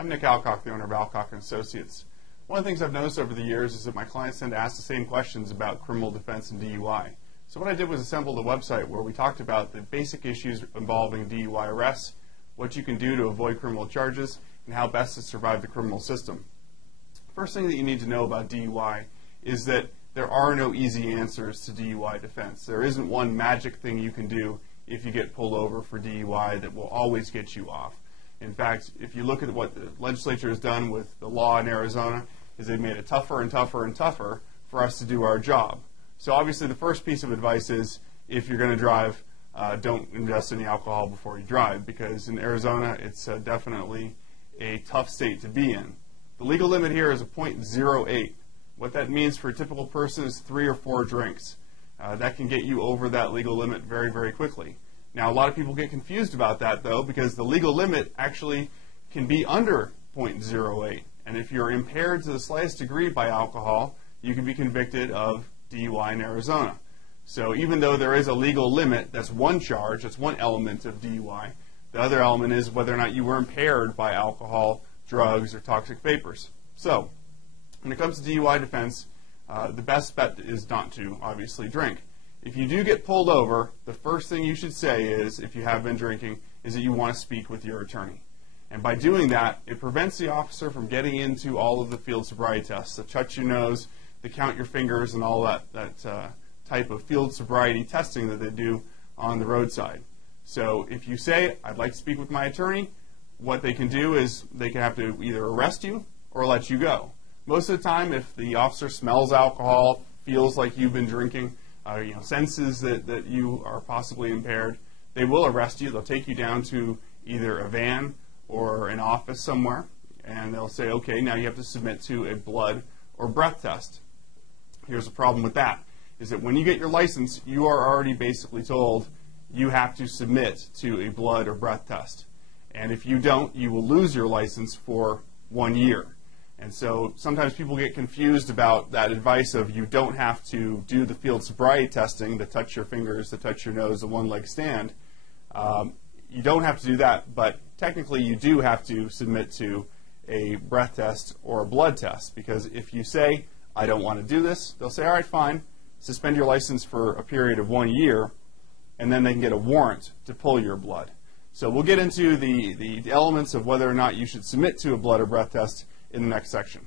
I'm Nick Alcock, the owner of Alcock & Associates. One of the things I've noticed over the years is that my clients tend to ask the same questions about criminal defense and DUI. So what I did was assemble a website where we talked about the basic issues involving DUI arrests, what you can do to avoid criminal charges, and how best to survive the criminal system. First thing that you need to know about DUI is that there are no easy answers to DUI defense. There isn't one magic thing you can do if you get pulled over for DUI that will always get you off. In fact, if you look at what the legislature has done with the law in Arizona, is they've made it tougher and tougher and tougher for us to do our job. So obviously the first piece of advice is if you're going to drive, don't ingest any alcohol before you drive, because in Arizona it's definitely a tough state to be in. The legal limit here is a .08. What that means for a typical person is 3 or 4 drinks. That can get you over that legal limit very, very quickly. Now, a lot of people get confused about that, though, because the legal limit actually can be under .08. And if you're impaired to the slightest degree by alcohol, you can be convicted of DUI in Arizona. So even though there is a legal limit, that's one charge, that's one element of DUI. The other element is whether or not you were impaired by alcohol, drugs, or toxic vapors. So when it comes to DUI defense, the best bet is not to, obviously, drink. If you do get pulled over, the first thing you should say is, if you have been drinking, is that you want to speak with your attorney. And by doing that, it prevents the officer from getting into all of the field sobriety tests, the touch your nose, the count your fingers, and all that type of field sobriety testing that they do on the roadside. So if you say, I'd like to speak with my attorney, what they can do is they can have to either arrest you or let you go. Most of the time, if the officer smells alcohol, feels like you've been drinking, senses that you are possibly impaired, they will arrest you. They'll take you down to either a van or an office somewhere, and they'll say, okay, now you have to submit to a blood or breath test. Here's the problem with that, is that when you get your license, you are already basically told you have to submit to a blood or breath test. And if you don't, you will lose your license for 1 year. And so sometimes people get confused about that advice of you don't have to do the field sobriety testing, the touch your fingers, the touch your nose, the one-leg stand. You don't have to do that, but technically you do have to submit to a breath test or a blood test, because if you say, I don't want to do this, they'll say, all right, fine, suspend your license for a period of 1 year, and then they can get a warrant to pull your blood. So we'll get into the elements of whether or not you should submit to a blood or breath test in the next section.